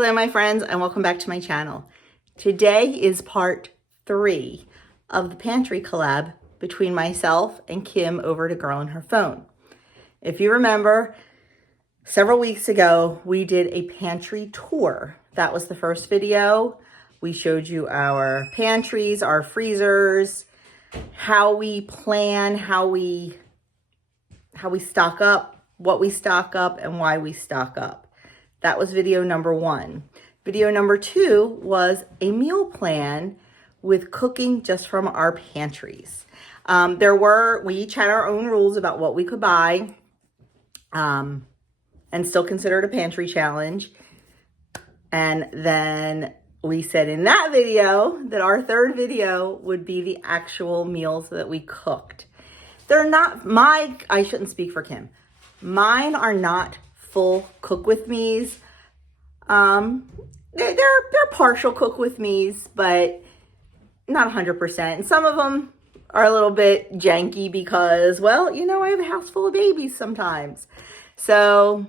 Hello my friends and welcome back to my channel. Today is part 3 of the Pantry collab between myself and Kim over to Girl and Her Phone. If you remember, several weeks ago we did a pantry tour. That was the first video. We showed you our pantries, our freezers, how we plan, how we stock up, what we stock up, and why we stock up. That was video number 1. Video number 2 was a meal plan with cooking just from our pantries. We each had our own rules about what we could buy and still consider it a pantry challenge. And then we said in that video that our third video would be the actual meals that we cooked. They're not I shouldn't speak for Kim. Mine are not full cook with me's. They're partial cook with me's, but not 100%. And some of them are a little bit janky because, well, you know, I have a house full of babies sometimes. So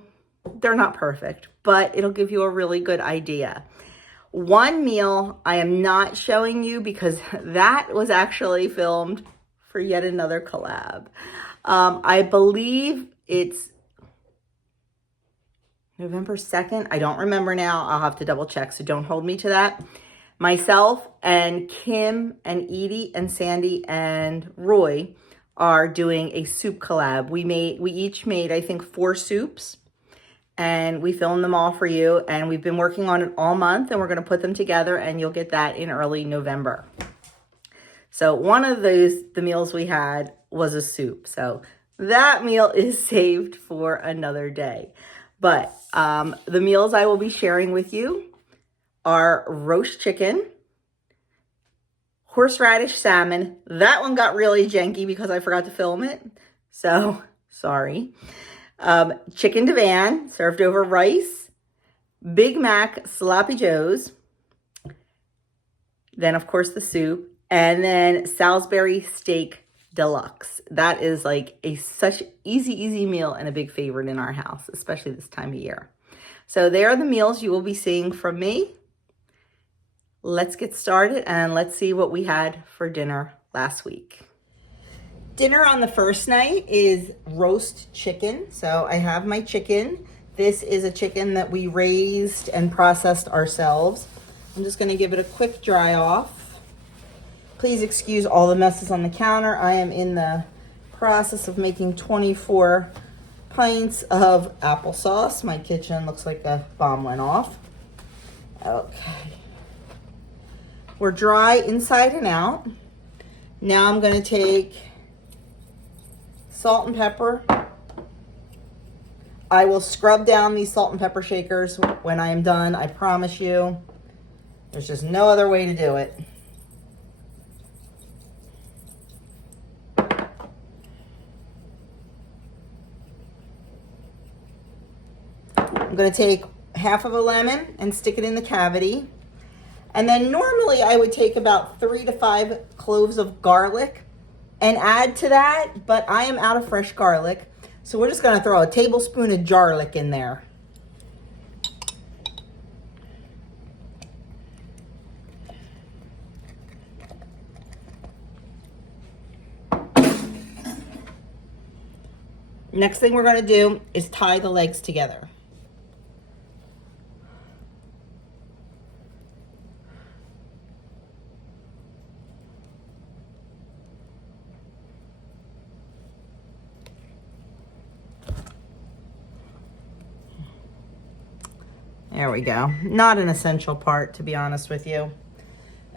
they're not perfect, but it'll give you a really good idea. One meal I am not showing you because that was actually filmed for yet another collab. I believe it's November 2nd. I don't remember now. I'll have to double check, so don't hold me to that. Myself and Kim and Edie and Sandy and Roy are doing a soup collab. We each made, I think, 4 soups, and we filmed them all for you, and we've been working on it all month, and we're going to put them together, and you'll get that in early November. So one of the meals we had was a soup. So that meal is saved for another day. But the meals I will be sharing with you are roast chicken, horseradish salmon. That one got really janky because I forgot to film it. So sorry. Chicken divan served over rice, Big Mac sloppy joes, then of course the soup, and then Salisbury steak deluxe. That is like such easy meal and a big favorite in our house, especially this time of year. So there are the meals you will be seeing from me. Let's get started and let's see what we had for dinner last week. Dinner on the first night is roast chicken. So I have my chicken. This is a chicken that we raised and processed ourselves. I'm just going to give it a quick dry off. Please excuse all the messes on the counter. I am in the process of making 24 pints of applesauce. My kitchen looks like a bomb went off. Okay. We're dry inside and out. Now I'm going to take salt and pepper. I will scrub down these salt and pepper shakers when I am done. I promise you. There's just no other way to do it. I'm going to take half of a lemon and stick it in the cavity. And then normally I would take about 3 to 5 cloves of garlic and add to that, but I am out of fresh garlic. So we're just going to throw a tablespoon of garlic in there. Next thing we're going to do is tie the legs together. There we go. Not an essential part, to be honest with you.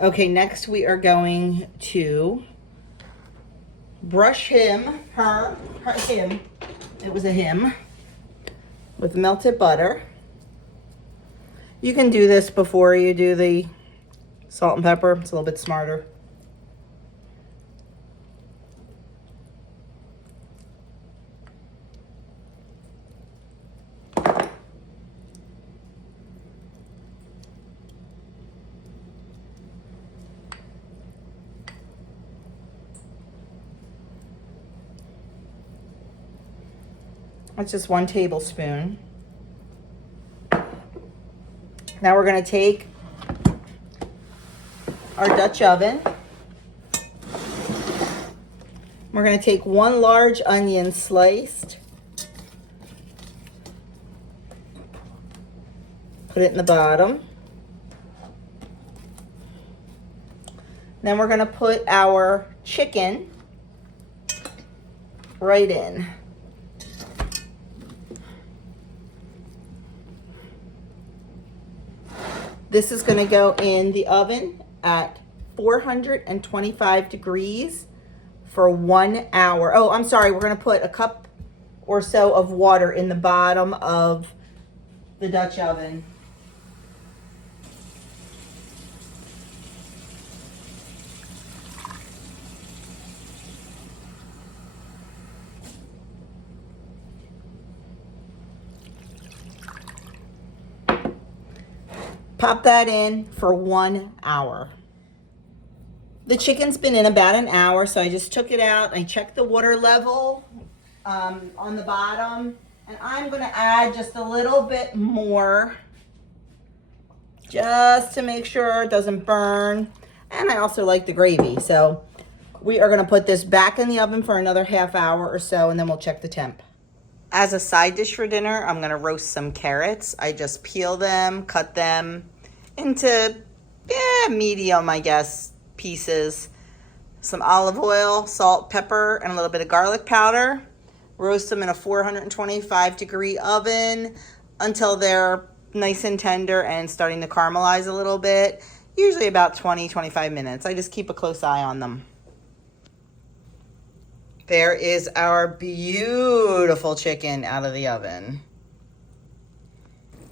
Okay, next we are going to brush him, it was a him, with melted butter. You can do this before you do the salt and pepper. It's a little bit smarter. That's just 1 tablespoon. Now we're going to take our Dutch oven. We're going to take 1 large onion sliced, put it in the bottom. Then we're going to put our chicken right in. This is going to go in the oven at 425 degrees for 1 hour. Oh, I'm sorry. We're going to put a cup or so of water in the bottom of the Dutch oven. Pop that in for 1 hour. The chicken's been in about an hour, so I just took it out. I checked the water level on the bottom, and I'm going to add just a little bit more just to make sure it doesn't burn. And I also like the gravy, so we are going to put this back in the oven for another half hour or so, and then we'll check the temp. As a side dish for dinner, I'm going to roast some carrots. I just peel them, cut them into medium, I guess, pieces. Some olive oil, salt, pepper, and a little bit of garlic powder. Roast them in a 425 degree oven until they're nice and tender and starting to caramelize a little bit. Usually about 20-25 minutes. I just keep a close eye on them. There is our beautiful chicken out of the oven.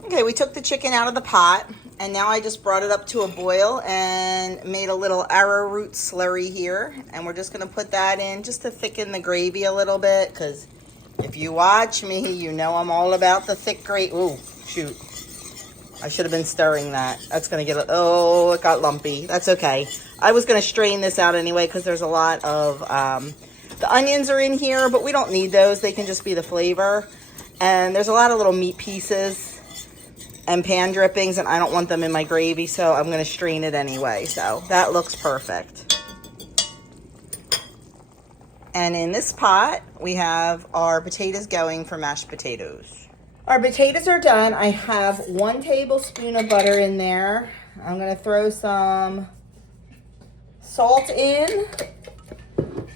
Okay, we took the chicken out of the pot, and now I just brought it up to a boil and made a little arrowroot slurry here. And we're just gonna put that in just to thicken the gravy a little bit, because if you watch me, you know I'm all about the thick gravy. Ooh, shoot. I should have been stirring that. That's gonna get, oh, it got lumpy. That's okay. I was gonna strain this out anyway, because there's a lot of, the onions are in here, but we don't need those. They can just be the flavor. And there's a lot of little meat pieces and pan drippings, and I don't want them in my gravy, so I'm going to strain it anyway. So that looks perfect. And in this pot, we have our potatoes going for mashed potatoes. Our potatoes are done. I have 1 tablespoon of butter in there. I'm going to throw some salt in.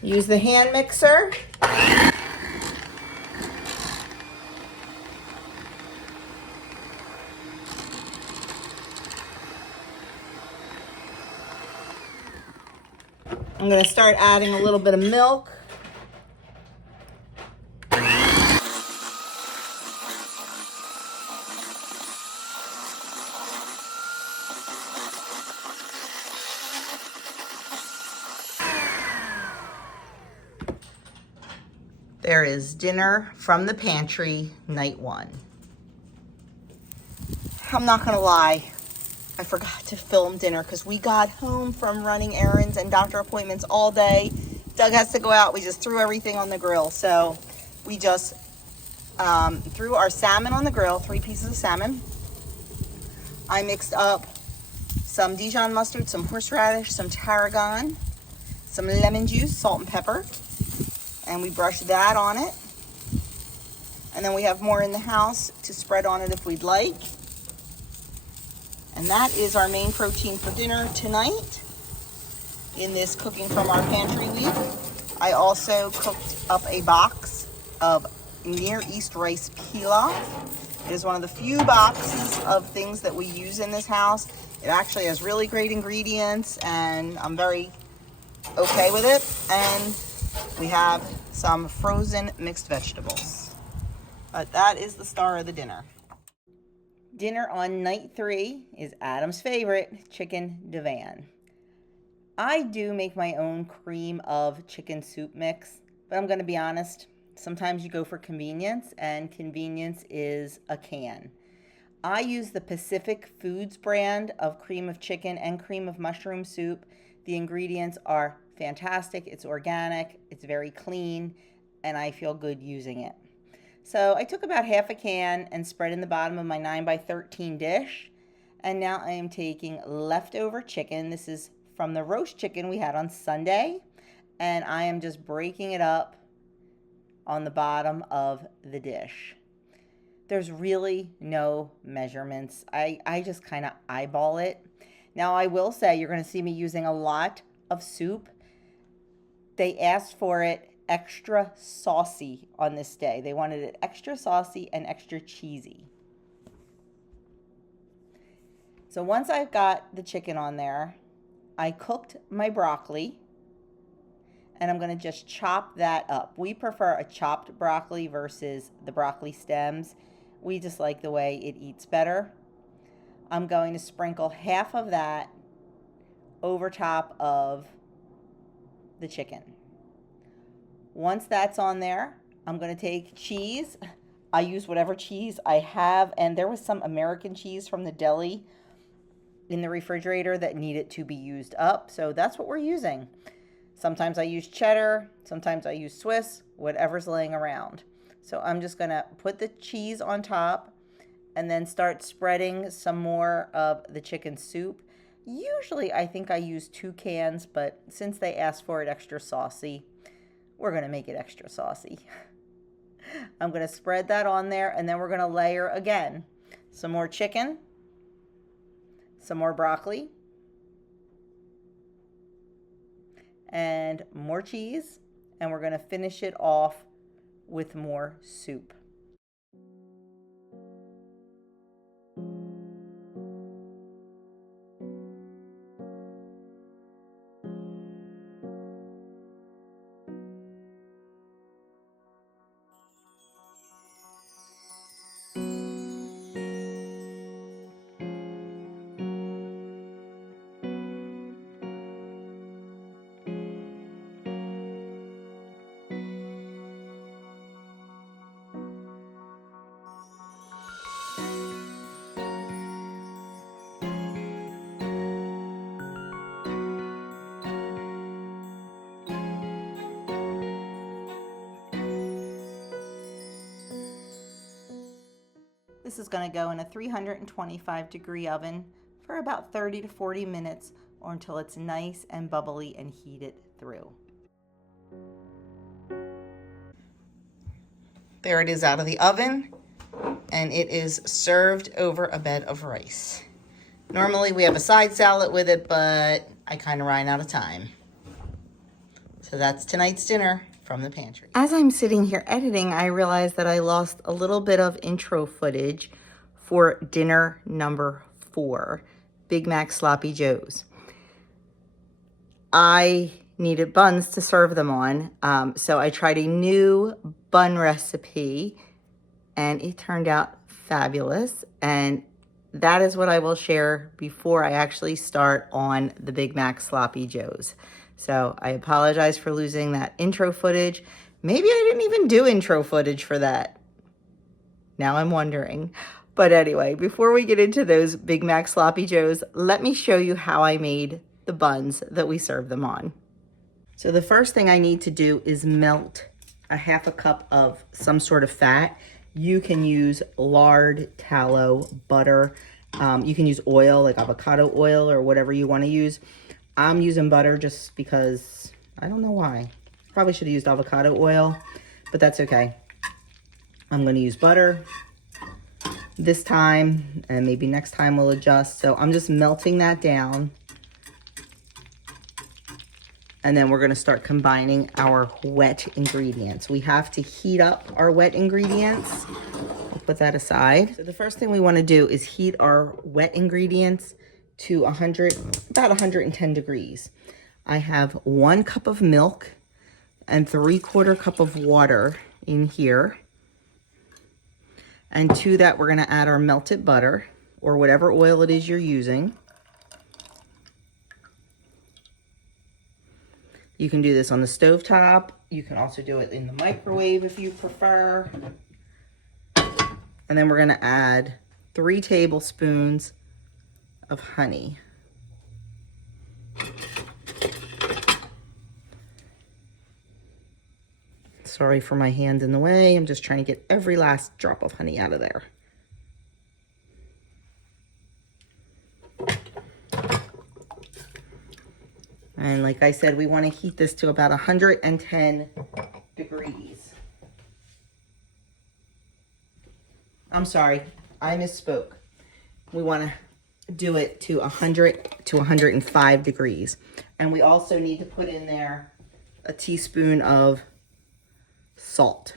Use the hand mixer. I'm going to start adding a little bit of milk. There is dinner from the pantry, night 1. I'm not gonna lie, I forgot to film dinner because we got home from running errands and doctor appointments all day. Doug has to go out. We just threw everything on the grill. So we just threw our salmon on the grill, 3 pieces of salmon. I mixed up some Dijon mustard, some horseradish, some tarragon, some lemon juice, salt and pepper. And we brush that on it. And then we have more in the house to spread on it if we'd like. And that is our main protein for dinner tonight in this cooking from our pantry week. I also cooked up a box of Near East rice pilaf. It is one of the few boxes of things that we use in this house. It actually has really great ingredients, and I'm very okay with it. And we have some frozen mixed vegetables. But that is the star of the dinner. Dinner on night 3 is Adam's favorite, chicken divan. I do make my own cream of chicken soup mix, but I'm going to be honest, sometimes you go for convenience, and convenience is a can. I use the Pacific Foods brand of cream of chicken and cream of mushroom soup. The ingredients are fantastic. It's organic, it's very clean, and I feel good using it. So I took about half a can and spread in the bottom of my 9x13 dish, And now I am taking leftover chicken. This is from the roast chicken we had on Sunday. And I am just breaking it up on the bottom of the dish. There's really no measurements. I just kind of eyeball it. Now I will say you're going to see me using a lot of soup. They asked for it extra saucy on this day. They wanted it extra saucy and extra cheesy. So once I've got the chicken on there, I cooked my broccoli and I'm going to just chop that up. We prefer a chopped broccoli versus the broccoli stems. We just like the way it eats better. I'm going to sprinkle half of that over top of the chicken. Once that's on there, I'm going to take cheese. I use whatever cheese I have, and there was some American cheese from the deli in the refrigerator that needed to be used up, so that's what we're using. Sometimes I use cheddar, sometimes I use Swiss, whatever's laying around. So I'm just going to put the cheese on top and then start spreading some more of the chicken soup. Usually I think I use 2 cans, but since they asked for it extra saucy, we're going to make it extra saucy. I'm going to spread that on there, and then we're going to layer again some more chicken, some more broccoli, and more cheese, and we're going to finish it off with more soup. This is going to go in a 325-degree oven for about 30 to 40 minutes or until it's nice and bubbly and heated through. There it is out of the oven, and it is served over a bed of rice. Normally we have a side salad with it, but I kind of ran out of time. So that's tonight's dinner from the pantry. As I'm sitting here editing, I realized that I lost a little bit of intro footage for dinner number 4, Big Mac Sloppy Joes. I needed buns to serve them on, so I tried a new bun recipe, and it turned out fabulous, and that is what I will share before I actually start on the Big Mac Sloppy Joes. So I apologize for losing that intro footage. Maybe I didn't even do intro footage for that. Now I'm wondering. But anyway, before we get into those Big Mac Sloppy Joes, let me show you how I made the buns that we serve them on. So the first thing I need to do is melt a half a cup of some sort of fat. You can use lard, tallow, butter. You can use oil, like avocado oil or whatever you want to use. I'm using butter just because, I don't know why. Probably should have used avocado oil, but that's okay. I'm going to use butter this time, and maybe next time we'll adjust. So I'm just melting that down. And then we're going to start combining our wet ingredients. We have to heat up our wet ingredients. We'll put that aside. So the first thing we want to do is heat our wet ingredients to about 110 degrees. I have 1 cup of milk and 3/4 cup of water in here. And to that, we're going to add our melted butter or whatever oil it is you're using. You can do this on the stovetop. You can also do it in the microwave if you prefer. And then we're going to add 3 tablespoons of honey. Sorry for my hand in the way. I'm just trying to get every last drop of honey out of there. And like I said, we want to heat this to about 110 degrees. I'm sorry, I misspoke. We want to do it to 100 to 105 degrees. And we also need to put in there a teaspoon of salt.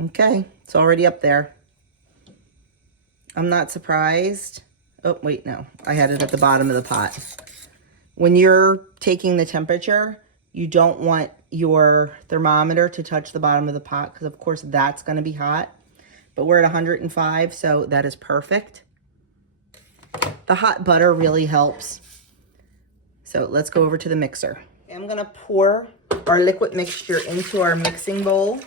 Okay, it's already up there. I'm not surprised. Oh, wait, no. I had it at the bottom of the pot. When you're taking the temperature, you don't want your thermometer to touch the bottom of the pot because, of course, that's going to be hot. But we're at 105, so that is perfect. The hot butter really helps. So let's go over to the mixer. I'm going to pour our liquid mixture into our mixing bowl.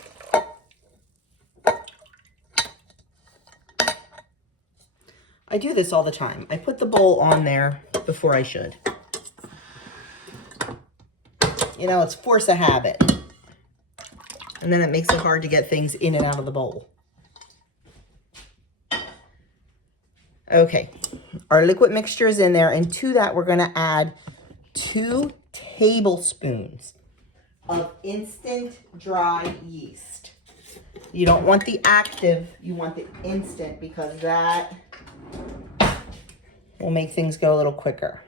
I do this all the time. I put the bowl on there before I should. You know, it's force of habit. And then it makes it hard to get things in and out of the bowl. Okay, our liquid mixture is in there, and to that we're gonna add 2 tablespoons of instant dry yeast. You don't want the active, you want the instant, because that will make things go a little quicker.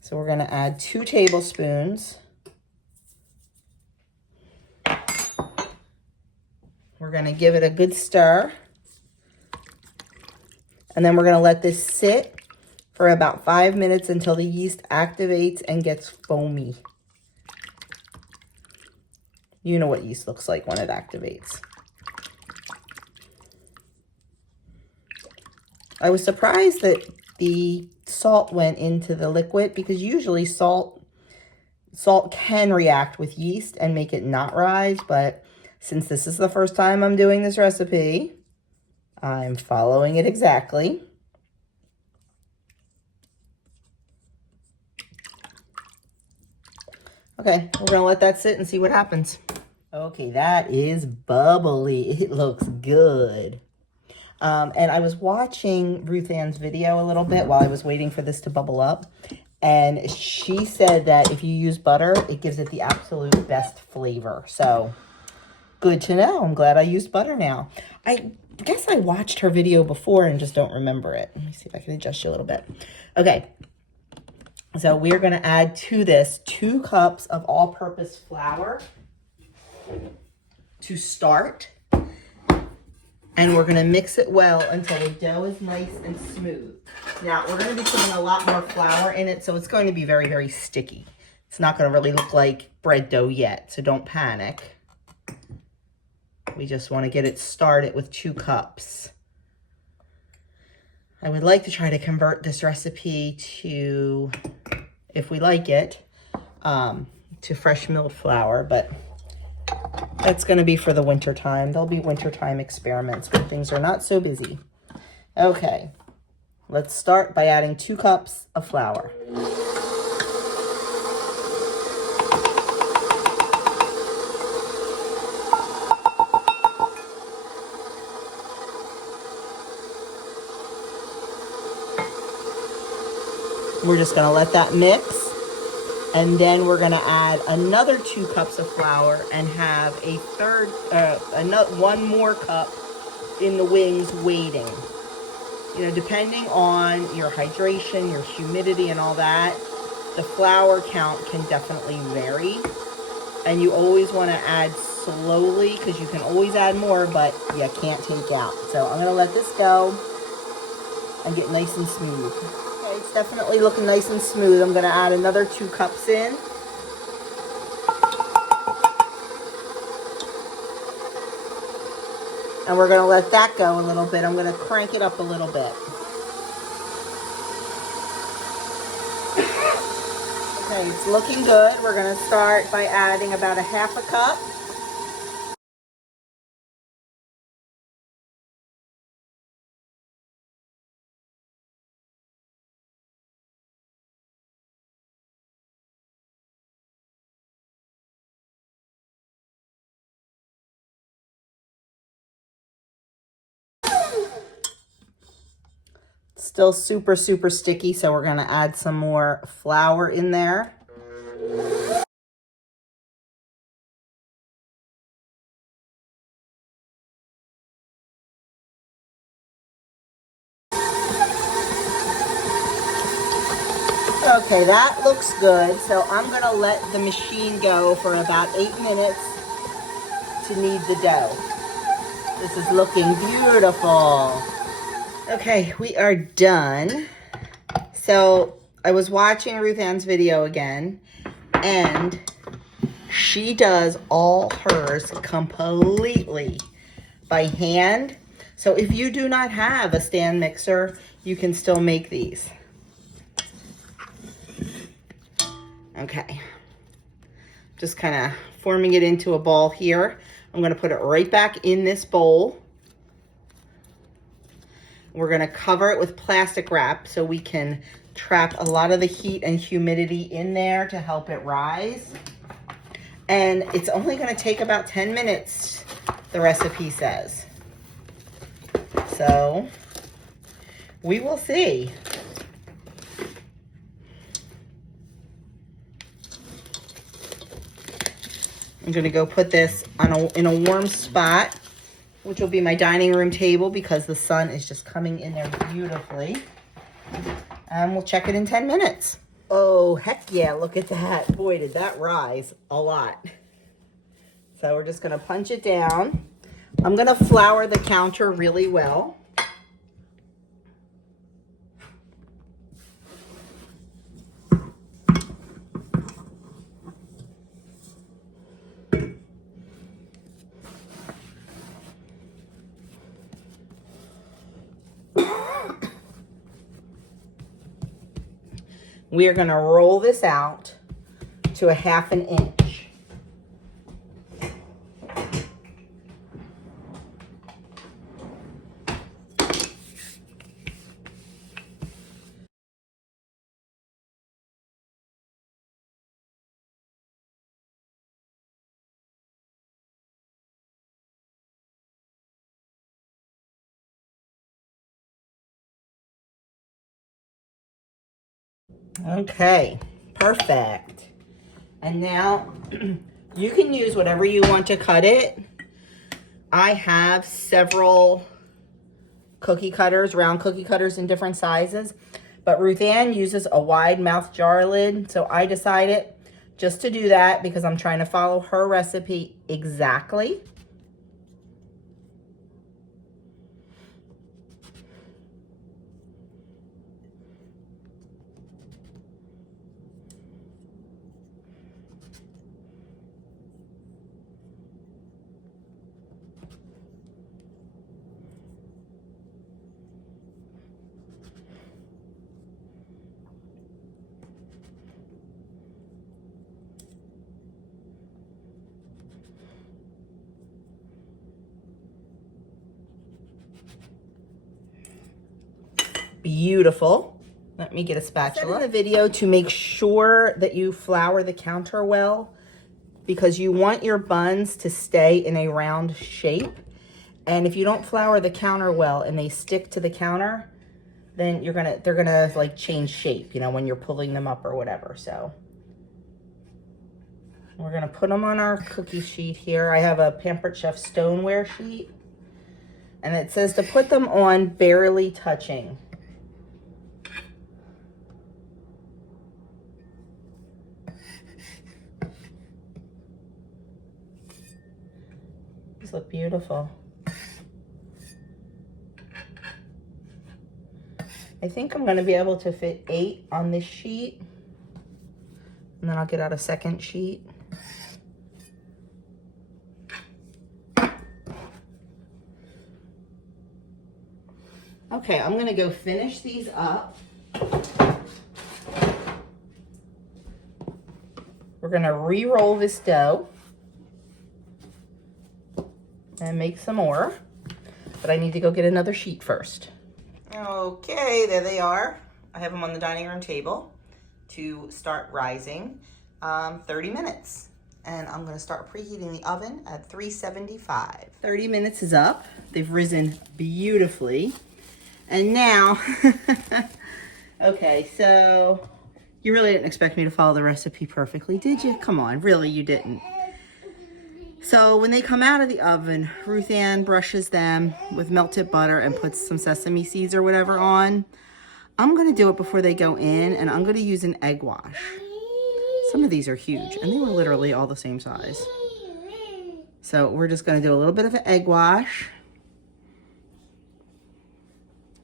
So we're gonna add 2 tablespoons. We're gonna give it a good stir. And then we're gonna let this sit for about 5 minutes until the yeast activates and gets foamy. You know what yeast looks like when it activates. I was surprised that the salt went into the liquid because usually salt can react with yeast and make it not rise, but since this is the first time I'm doing this recipe, I'm following it exactly. Okay, we're gonna let that sit and see what happens. Okay, that is bubbly. It looks good. And I was watching Ruth Ann's video a little bit while I was waiting for this to bubble up. And she said that if you use butter, it gives it the absolute best flavor. So, good to know. I'm glad I used butter now. I guess I watched her video before and just don't remember it. Let me see if I can adjust you a little bit. Okay. So we're going to add to this 2 cups of all-purpose flour to start. And we're going to mix it well until the dough is nice and smooth. Now, we're going to be putting a lot more flour in it, so it's going to be very, very sticky. It's not going to really look like bread dough yet, so don't panic. We just want to get it started with 2 cups. I would like to try to convert this recipe to, if we like it, to fresh milled flour, but that's going to be for the winter time. There'll be wintertime experiments when things are not so busy. Okay, let's start by adding 2 cups of flour. We're just going to let that mix. And then we're going to add another 2 cups of flour and have a third, one more cup in the wings waiting. You know, depending on your hydration, your humidity and all that, the flour count can definitely vary. And you always want to add slowly because you can always add more, but you can't take out. So I'm going to let this go and get nice and smooth. Okay, it's definitely looking nice and smooth. I'm going to add another 2 cups in. And we're going to let that go a little bit. I'm going to crank it up a little bit. Okay, it's looking good. We're going to start by adding about a 1/2 cup. Still super, super sticky, so we're gonna add some more flour in there. Okay, that looks good. So I'm gonna let the machine go for about 8 minutes to knead the dough. This is looking beautiful. Okay, we are done. So I was watching Ruth Ann's video again, and she does all hers completely by hand. So if you do not have a stand mixer, you can still make these. Okay, just kind of forming it into a ball here. I'm gonna put it right back in this bowl. We're gonna cover it with plastic wrap so we can trap a lot of the heat and humidity in there to help it rise. And it's only gonna take about 10 minutes, the recipe says. So we will see. I'm gonna go put this in a warm spot, which will be my dining room table because the sun is just coming in there beautifully. And we'll check it in 10 minutes. Oh, heck yeah, look at that. Boy, did that rise a lot. So we're just gonna punch it down. I'm gonna flour the counter really well. We are going to roll this out to 1/2 inch. Okay, perfect. And now you can use whatever you want to cut it. I have several cookie cutters, round cookie cutters in different sizes, but Ruth Ann uses a wide mouth jar lid. So I decided just to do that because I'm trying to follow her recipe exactly. Beautiful. Let me get a spatula. I said in the video to make sure that you flour the counter well because you want your buns to stay in a round shape. And if you don't flour the counter well and they stick to the counter, then they're gonna like change shape, you know, when you're pulling them up or whatever. So we're gonna put them on our cookie sheet here. I have a Pampered Chef stoneware sheet, and it says to put them on barely touching. These look beautiful. I think I'm gonna be able to fit 8 on this sheet, and then I'll get out a second sheet. Okay, I'm gonna go finish these up. We're gonna re-roll this dough and make some more, but I need to go get another sheet first. Okay, there they are. I have them on the dining room table to start rising. 30 minutes. And I'm gonna start preheating the oven at 375. 30 minutes is up. They've risen beautifully. And now, okay, so you really didn't expect me to follow the recipe perfectly, did you? Come on, really, you didn't. So when they come out of the oven, Ruth Ann brushes them with melted butter and puts some sesame seeds or whatever on. I'm gonna do it before they go in, and I'm gonna use an egg wash. Some of these are huge, and they were literally all the same size. So we're just gonna do a little bit of an egg wash.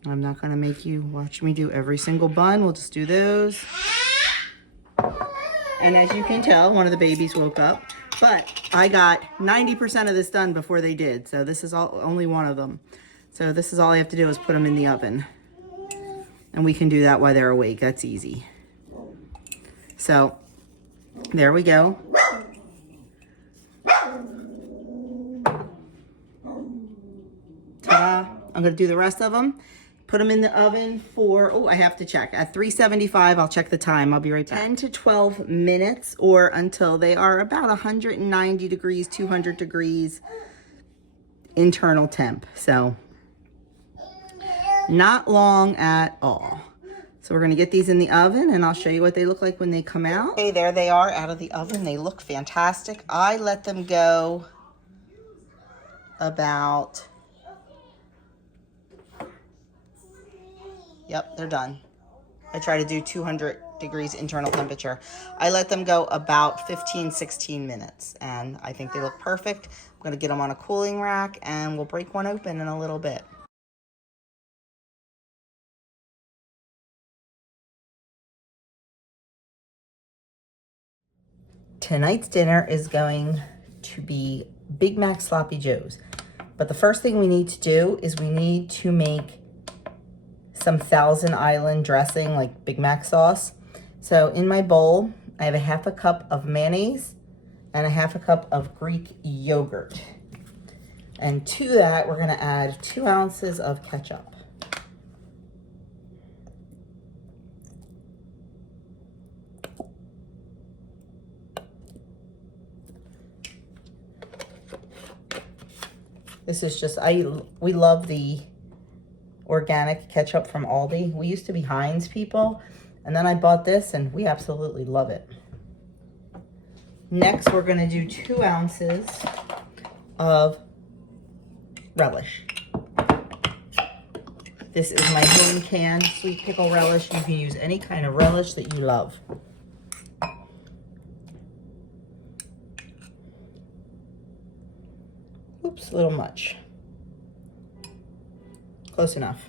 I'm not gonna make you watch me do every single bun. We'll just do those. And as you can tell, one of the babies woke up, but I got 90% of this done before they did. So this is only one of them. So this is all I have to do is put them in the oven. And we can do that while they're awake. That's easy. So there we go. Ta-da. I'm gonna do the rest of them. Put them in the oven for, oh, I have to check. At 375, I'll check the time. I'll be right back. 10 to 12 minutes or until they are about 190 degrees, 200 degrees internal temp. So not long at all. So we're gonna get these in the oven and I'll show you what they look like when they come out. Okay, there they are out of the oven. They look fantastic. I let them go about, yep, they're done. I try to do 200 degrees internal temperature. I let them go about 15, 16 minutes and I think they look perfect. I'm gonna get them on a cooling rack and we'll break one open in a little bit. Tonight's dinner is going to be Big Mac Sloppy Joes. But the first thing we need to do is we need to make some Thousand Island dressing, like Big Mac sauce. So in my bowl, I have a half a cup of mayonnaise and a half a cup of Greek yogurt. And to that, we're gonna add 2 ounces of ketchup. This is just, we love the organic ketchup from Aldi. We used to be Heinz people, and then I bought this and we absolutely love it. Next, we're gonna do 2 ounces of relish. This is my home canned sweet pickle relish. You can use any kind of relish that you love. Oops, a little much. Close enough.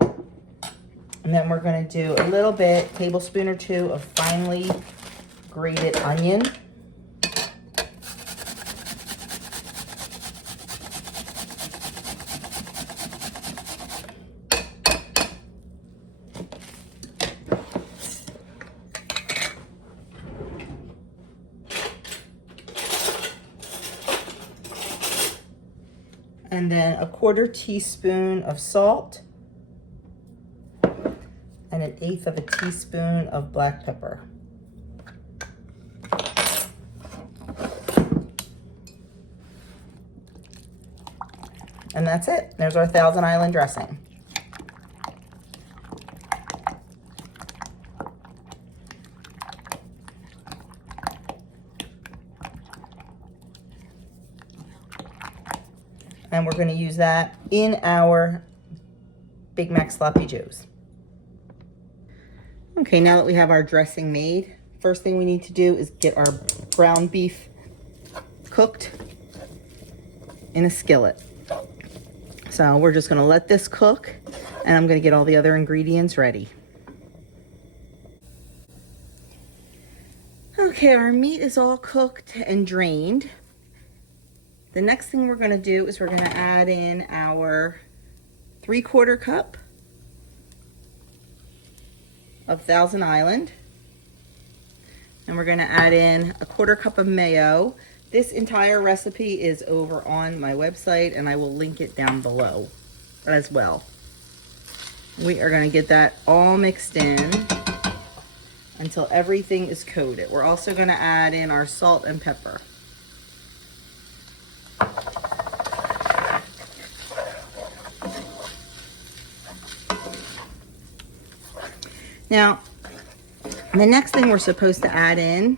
And then we're going to do a little bit, tablespoon or 2 of finely grated onion. And then a 1/4 teaspoon of salt and 1/8 of a teaspoon of black pepper. And that's it. There's our Thousand Island dressing. And we're going to use that in our Big Mac Sloppy Joes. Okay, now that we have our dressing made, first thing we need to do is get our ground beef cooked in a skillet. So we're just going to let this cook, and I'm going to get all the other ingredients ready. Okay, our meat is all cooked and drained. The next thing we're going to do is we're going to add in our 3/4 cup of Thousand Island. And we're going to add in a 1/4 cup of mayo. This entire recipe is over on my website and I will link it down below as well. We are going to get that all mixed in until everything is coated. We're also going to add in our salt and pepper. Now, the next thing we're supposed to add in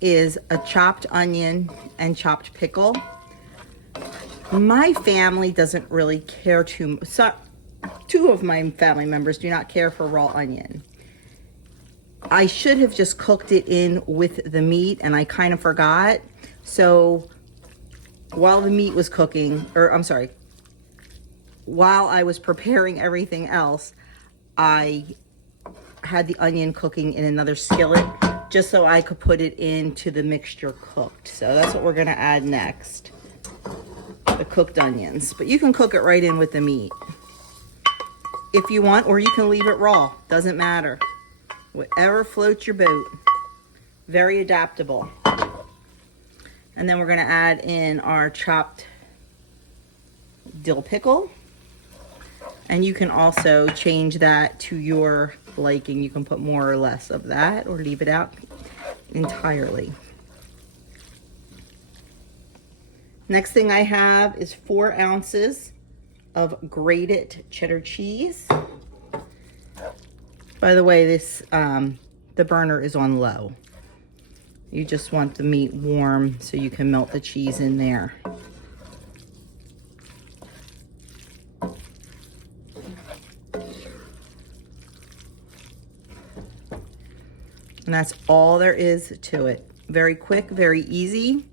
is a chopped onion and chopped pickle. My family doesn't really care too much. So, two of my family members do not care for raw onion. I should have just cooked it in with the meat, and I kind of forgot. So while the meat was cooking, or I'm sorry, while I was preparing everything else, I had the onion cooking in another skillet just so I could put it into the mixture cooked. So that's what we're gonna add next, the cooked onions. But you can cook it right in with the meat if you want, or you can leave it raw, doesn't matter. Whatever floats your boat. Very adaptable. And then we're gonna add in our chopped dill pickle. And you can also change that to your liking. You can put more or less of that or leave it out entirely. Next thing I have is 4 ounces of grated cheddar cheese. By the way, this the burner is on low. You just want the meat warm so you can melt the cheese in there. And that's all there is to it. Very quick, very easy,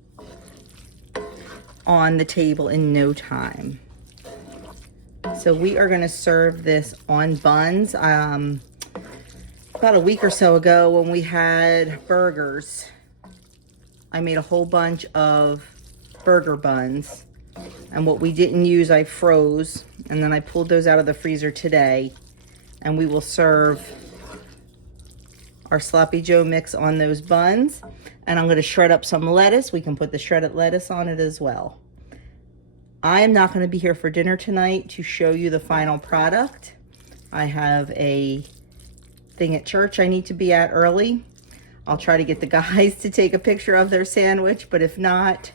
on the table in no time. So we are gonna serve this on buns. About a week or so ago when we had burgers, I made a whole bunch of burger buns. And what we didn't use, I froze. And then I pulled those out of the freezer today. And we will serve our Sloppy Joe mix on those buns. And I'm gonna shred up some lettuce. We can put the shredded lettuce on it as well. I am not gonna be here for dinner tonight to show you the final product. I have a thing at church I need to be at early. I'll try to get the guys to take a picture of their sandwich, but if not,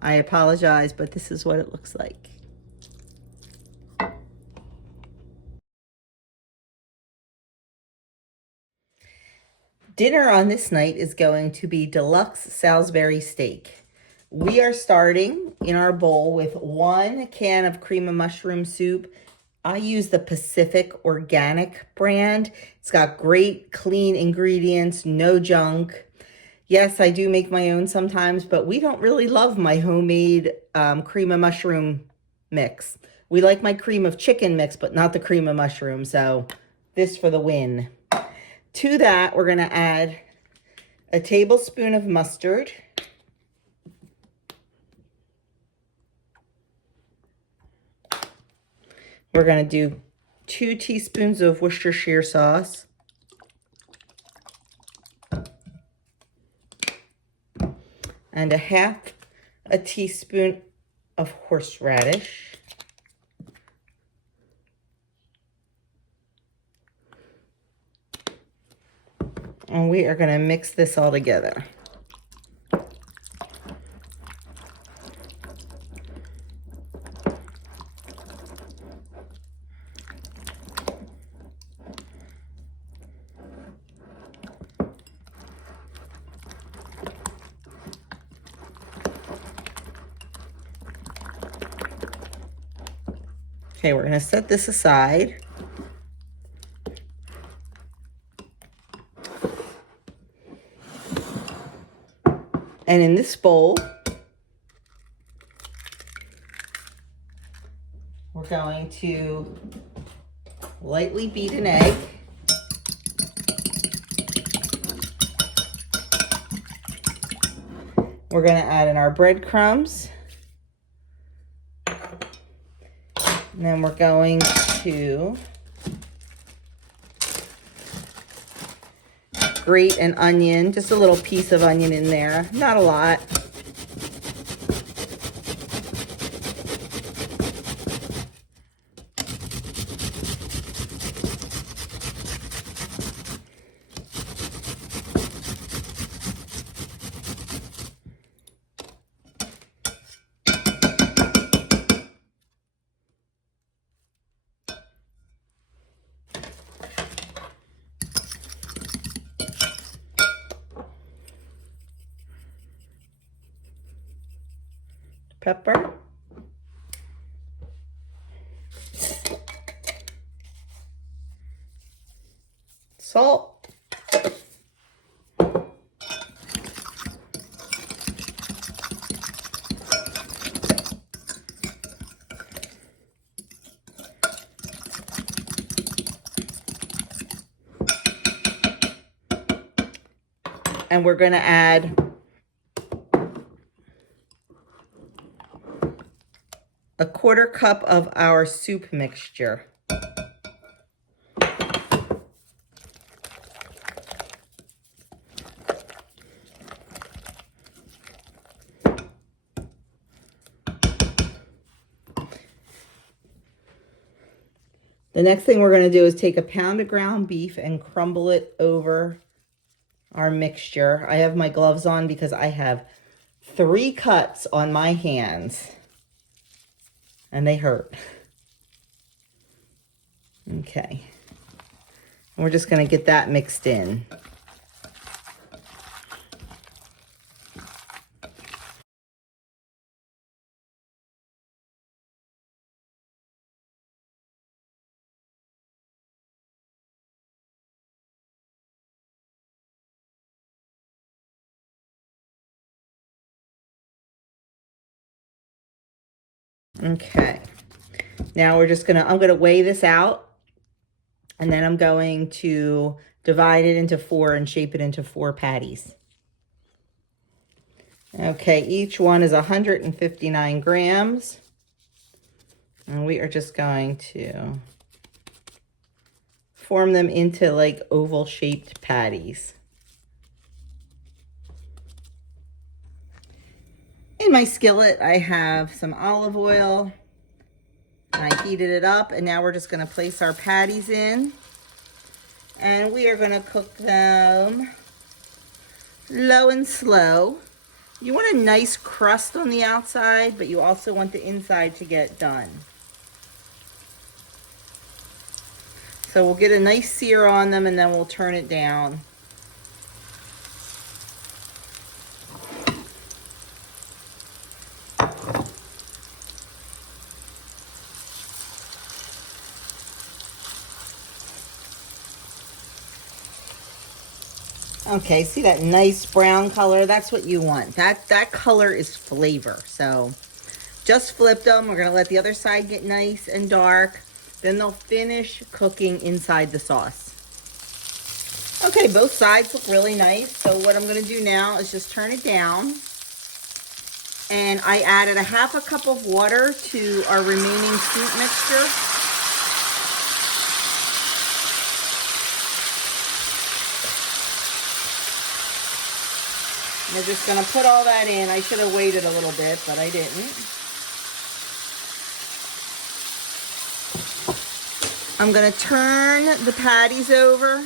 I apologize, but this is what it looks like. Dinner on this night is going to be deluxe Salisbury steak. We are starting in our bowl with 1 can of cream of mushroom soup. I use the Pacific Organic brand. It's got great clean ingredients, no junk. Yes, I do make my own sometimes, but we don't really love my homemade cream of mushroom mix. We like my cream of chicken mix, but not the cream of mushroom. So this for the win. To that, we're gonna add a tablespoon of mustard. We're gonna do 2 teaspoons of Worcestershire sauce. And a half a teaspoon of horseradish. And we are gonna mix this all together. Okay, we're gonna set this aside. And in this bowl, we're going to lightly beat an egg. We're gonna add in our breadcrumbs. And then we're going to grate an onion, just a little piece of onion in there, not a lot. pepper. Salt. And we're going to add a 1/4 cup of our soup mixture. The next thing we're going to do is take a pound of ground beef and crumble it over our mixture. I have my gloves on because I have 3 cuts on my hands and they hurt. Okay. And we're just going to get that mixed in. Okay, now we're just I'm gonna weigh this out, and then I'm going to divide it into 4 and shape it into 4 patties. Okay, each one is 159 grams, and we are just going to form them into like oval shaped patties. In my skillet, I have some olive oil, and I heated it up, and now we're just going to place our patties in, and we are going to cook them low and slow. You want a nice crust on the outside, but you also want the inside to get done. So we'll get a nice sear on them, and then we'll turn it down. Okay, see that nice brown color? That's what you want. That color is flavor. So just flip them. We're going to let the other side get nice and dark. Then they'll finish cooking inside the sauce. Okay, both sides look really nice. So what I'm going to do now is just turn it down. And I added a 1/2 cup of water to our remaining soup mixture. We're just going to put all that in. I should have waited a little bit, but I didn't. I'm going to turn the patties over.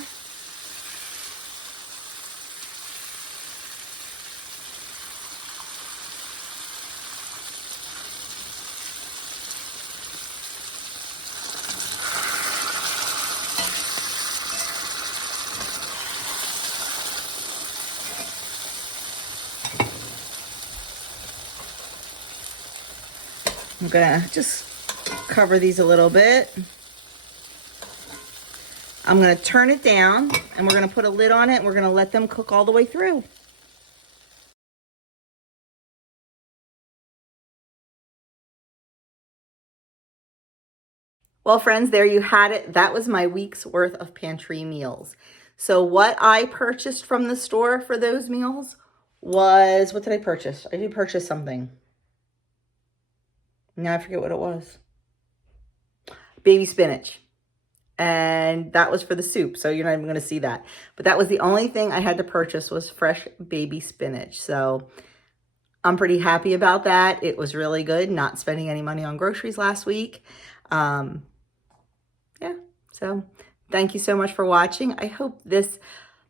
I'm going to just cover these a little bit. I'm going to turn it down, and we're going to put a lid on it, and we're going to let them cook all the way through. Well, friends, there you had it. That was my week's worth of pantry meals. So what I purchased from the store for those meals was, what did I purchase? I did purchase something. Now I forget what it was. Baby spinach. And that was for the soup, so you're not even going to see that. But that was the only thing I had to purchase, was fresh baby spinach. So I'm pretty happy about that. It was really good, not spending any money on groceries last week. Yeah, so thank you so much for watching. I hope this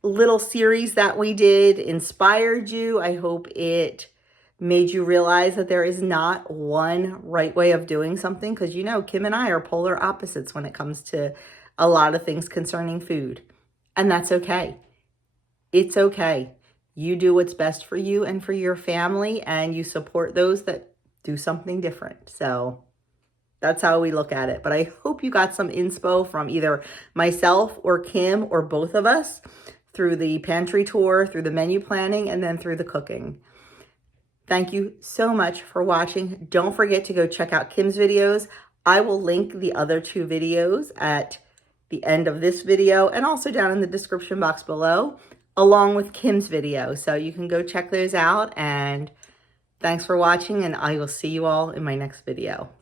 little series that we did inspired you. I hope it made you realize that there is not one right way of doing something, because you know, Kim and I are polar opposites when it comes to a lot of things concerning food, and that's okay. It's okay. You do what's best for you and for your family, and you support those that do something different. So that's how we look at it. But I hope you got some inspo from either myself or Kim or both of us through the pantry tour, through the menu planning, and then through the cooking. Thank you so much for watching. Don't forget to go check out Kim's videos. I will link the other 2 videos at the end of this video and also down in the description box below, along with Kim's video. So you can go check those out, and thanks for watching, and I will see you all in my next video.